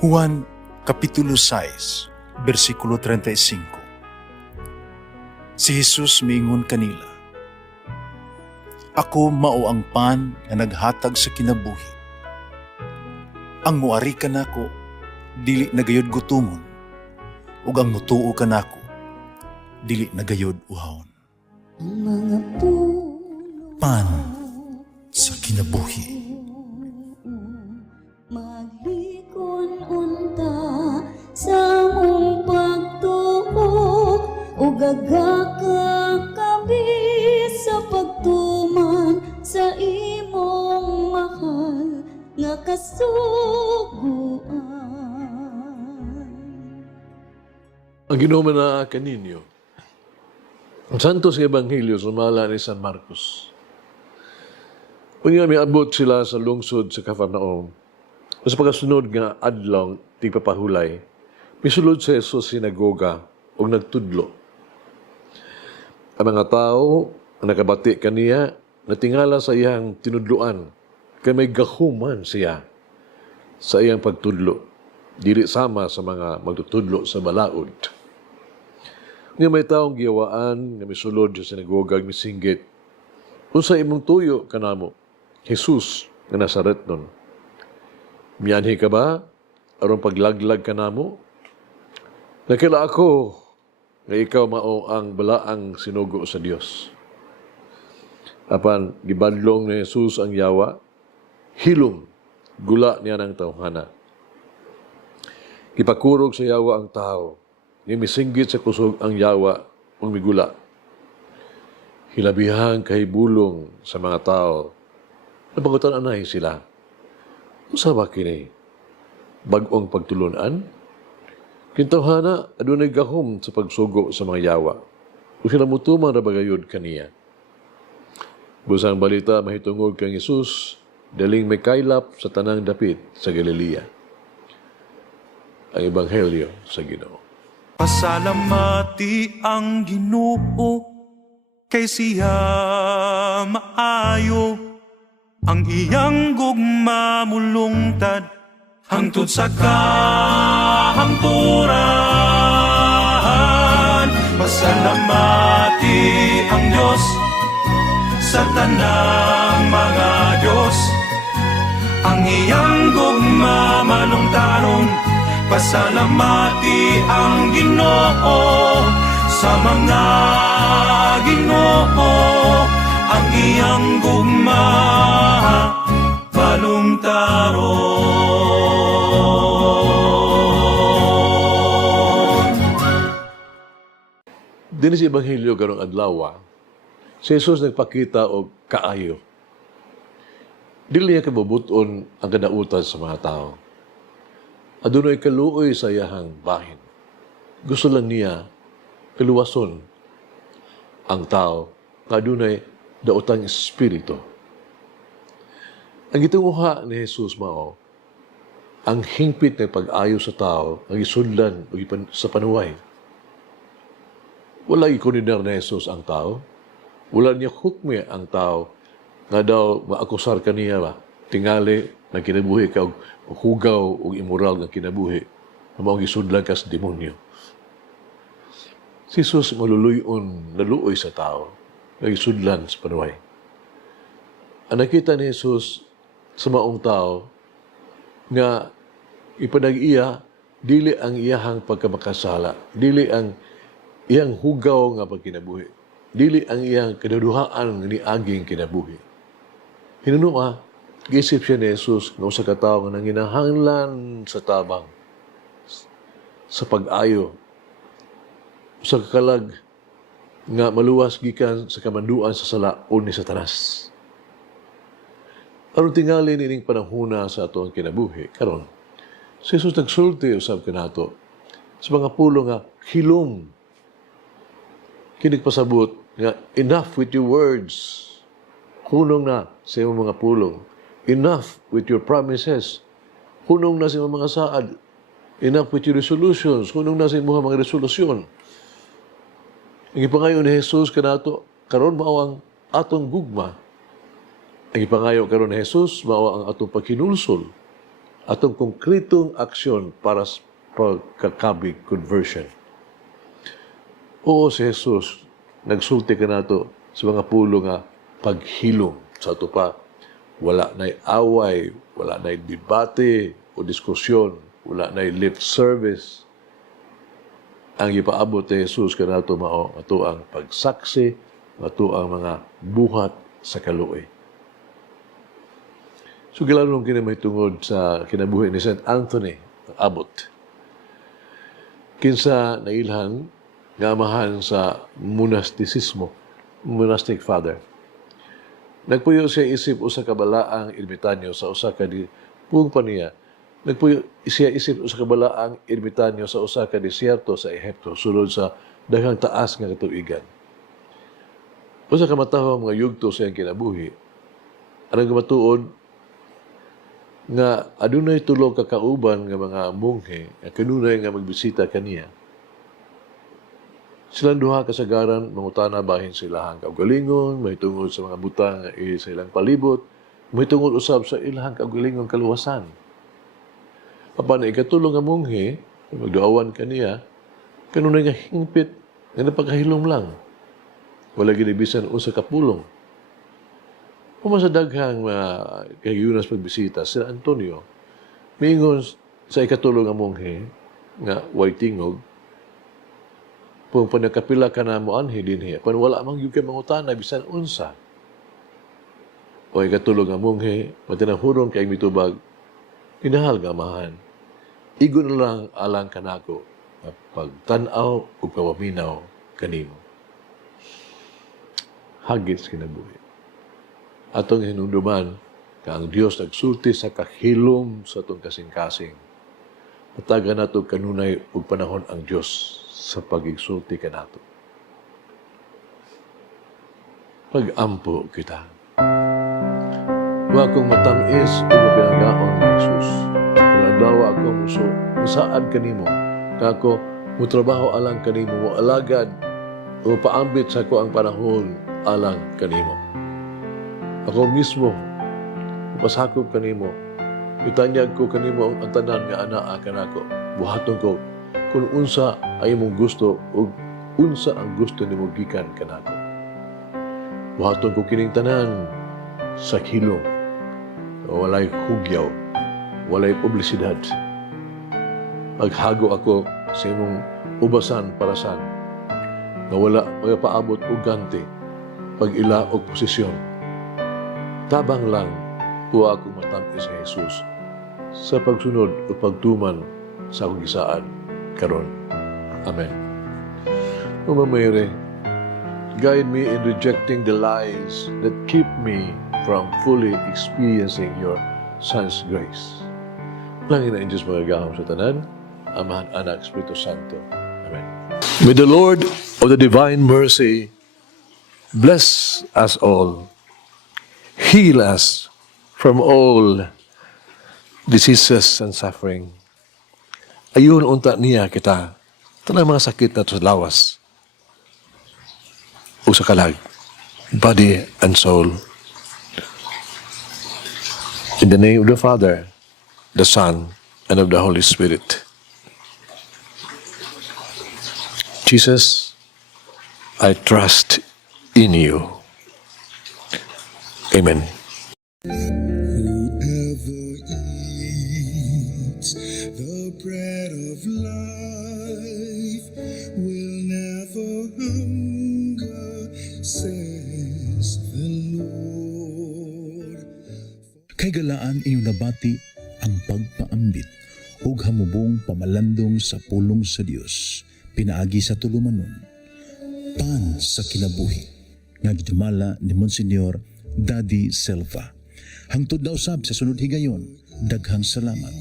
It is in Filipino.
Juan Kapitulo 6, versikulo 35. Si Jesus miingon kanila, "Ako mao ang pan nga naghatag sa kinabuhi. Ang muari kanako dili nagayod gutomon, ug ang mutuo kanako dili nagayod uhawon." Ang mga puno Pan sa kinabuhi. maglikon unta sa mong pagtuo ug gagakabi sa pagtuman sa imong mahal nga kasuguan. Ang ginuman na kaninyo, ang Santos Ebanghelyo sumala ni San Marcos. Unya may abot sila sa lungsod sa Capernaum. Sa pagkasunod nga adlaw tigpapahulay, misulod sa Jesus sinagoga o nagtudlo. Ang mga tao ang nakabati kaniya natingala sa iyang tinudluan kay may gahuman siya sa iyang pagtudlo. Dili sama sa mga magtutudlo sa balaod. Nga may taong giyawaan nga misulod sa sinagoga misinggit. Unsa imong tuyo kanamo? Jesus nga Nazaret nun. Miyanhi ka ba? Aron paglaglag kanamo? Nakila ako nga ikaw mao ang balaang sinugo sa Dios. Apan gibadlong ni Jesus ang yawa, hilom gula niya ng tawhana. Gipakurog sa yawa ang tao. Nimisinggit sa kusog ang yawa ug migula. Hilabihang kahibulong sa mga tao. Napagutan anay sila. Usa ba kini? Bag-ong pagtulunan? Kintawhana, adunay gahom sa pagsugo sa mga yawa. Ug sila mutuman ra bagayod kaniya. Busang balita mahitungod kang Jesus, daling may kaylap sa tanang dapit sa Galilea. Ang Ebanghelyo sa Ginoo. Pasalamati ang Ginoo kay siya maayo, ang iyang gugma mulungtad hangtod sa kahangturan. Pasalamati ang Diyos sa tanang mga Diyos, ang iyang gugma malungtaron. Pasalamati ang Ginoo sa mga Ginoo, ang iyang gugma balungtaron. Din sa Ebanghelyo karong adlaw, si Jesus nagpakita og kaayo. Dili niya kabubuton ang kadautan sa mga tao. Adunay kaluoy sa iyahang bahin. Gusto lang niya kaluwason ang tao nga adunay daotang espiritu. Ang gitunguha ni Jesus mao ang hingpit ng pag-ayo sa tao ang isudlan sa panuway. Wala ikoninar ni Jesus ang tao. Wala niya hukmi ang tao nga daw maakusar kaniya ba tingali na kinabuhi ka og hugaw o immoral nga kinabuhi na maong isudlan ka sa demonyo. Si Jesus maluluyon naluoy sa tao nga isudlan sa panuway. Ang nakita ni Jesus sa maong tao nga ipanag-iya dili ang iyahang pagkamakasala, dili ang iyang hugaw nga pagkinabuhi, dili ang iyang kadaduhaan ni aging kinabuhi. Hinunua, giisip siya ni Jesus nga usa ka tawo nga nanginahanglan sa tabang, sa pag-ayo, usa ka kalag nga maluwas gikan sa kamanduan sa salaon ni Satanas. Aron tingali nining panahuna sa atong kinabuhi karon, si Jesus nagsulti usab kanato sa mga pulo nga hilom. Kinig pasabot nga enough with your words. Hunong na sa imong mga pulong. Enough with your promises. Hunong na sa imong mga saad. Enough with your resolutions. Hunong na sa imong mga resolusyon. Ang ipangayo ni Jesus kanato karon mao ang atong gugma. Ang ipangayo karon ni Jesus mao ang atong paghinulsol atong konkretong aksyon para sa pagkakabig conversion. Oo, si Jesus, nagsulti ka nato sa mga pulo nga paghilom sa ato pa. Wala na'y away, wala na'y debate o diskusyon, wala na'y lip service. Ang ipaabot ni Jesus ka nato mao, ato ang pagsaksi, ato ang mga buhat sa kaluoy. So, gilalong kinamay tungod sa kinabuhi ni St. Anthony, ang abot. Kinsa nailhan nga amahan sa monastic father. Nagpuyo siya isip usa ka balaang ermitanyo sa usa ka buong paniya. Nagpuyo siya isip usa ka balaang ermitanyo sa usa ka disyerto sa Ehipto sulod sa daghang taas nga katuigan. Usa ka mataho mga yugto sa iyang kinabuhi. Anang matuod nga adunay tulo ka kauban nga mga monghe nga kanunay nga magbisita kaniya. Silang duha kasagaran, mangutana bahin silahang kaugalingon, may tungod sa mga butang sa ilang palibot, may tungod usab sa ilang kaugalingon kaluwasan. Apan ikatulong nga monghe, magduawan kaniya, kanunay nga hingpit, nga napagkahilom lang. Wala ginibisan usa ka pulong. Kung sa daghang kayunas pagbisita, si Antonio, mingon sa ikatulong nga monghe, nga way tingog, kung panakapila ka na mo anhi din hiya, kung wala mang yung mangutana, bisan unsa. O ikatulong nga monghe, matinahurong kay mitubag, inahal nga amahan. Igon lang alang kanako, pagtanaw o pawaminaw kanimo. Hagis kinabuhi. Atong hinunduman, ka ang Diyos nagsulti sa kahilom sa atong kasing-kasing. Mataga nato kanunay ug panahon ang Diyos sa pagigsulti ka nato. Pag-ampo kita. Wa akong matamis o mabinangaon ni Jesus. Kung andawa akong muso, masaad kanimo, kako mutrabaho alang kanimo, mo alagad o paambit sa ko ang panahon alang kanimo. Ako mismo, pasakop kanimo, itanyag ko kanimo ang tanan nga anaa kanako. Buhaton ko kung unsa ay mong gusto o unsa ang gusto nimo gikan kanako. Buhaton ko kining tanan sa hilom, walay hugyaw, walay publisidad. Maghago ako sa imong ubasan parasan, na wala magapaabot og ganti, pag-ila og posisyon. Tabang lang po ako matamis sa Jesus sa pagsunod o pagtuman sa akong gisaan karon. Amen. O Mamayre, guide me in rejecting the lies that keep me from fully experiencing your Son's grace. Langin na Diyos magagahom sa tanan, Amahan, Anak, Espiritu Santo. Amen. May the Lord of the divine mercy bless us all, heal us from all diseases and suffering. Ayun unta niya kita, tanang mga sakit na sa lawas o sa kalag, body and soul. In the name of the Father, the Son, and of the Holy Spirit. Jesus, I trust in you. Amen. Whoever eats the bread of life will never hunger, says the Lord. Kay galaan inyong nabati ang pagpaambit ug hamubong pamalandong sa pulong sa Dios pinaagi sa tulumanon. Pan sa kinabuhi nga gidumala ni Monsignor Daddy Selva. Hangtod na usab sa sunod higayon, daghang salamat.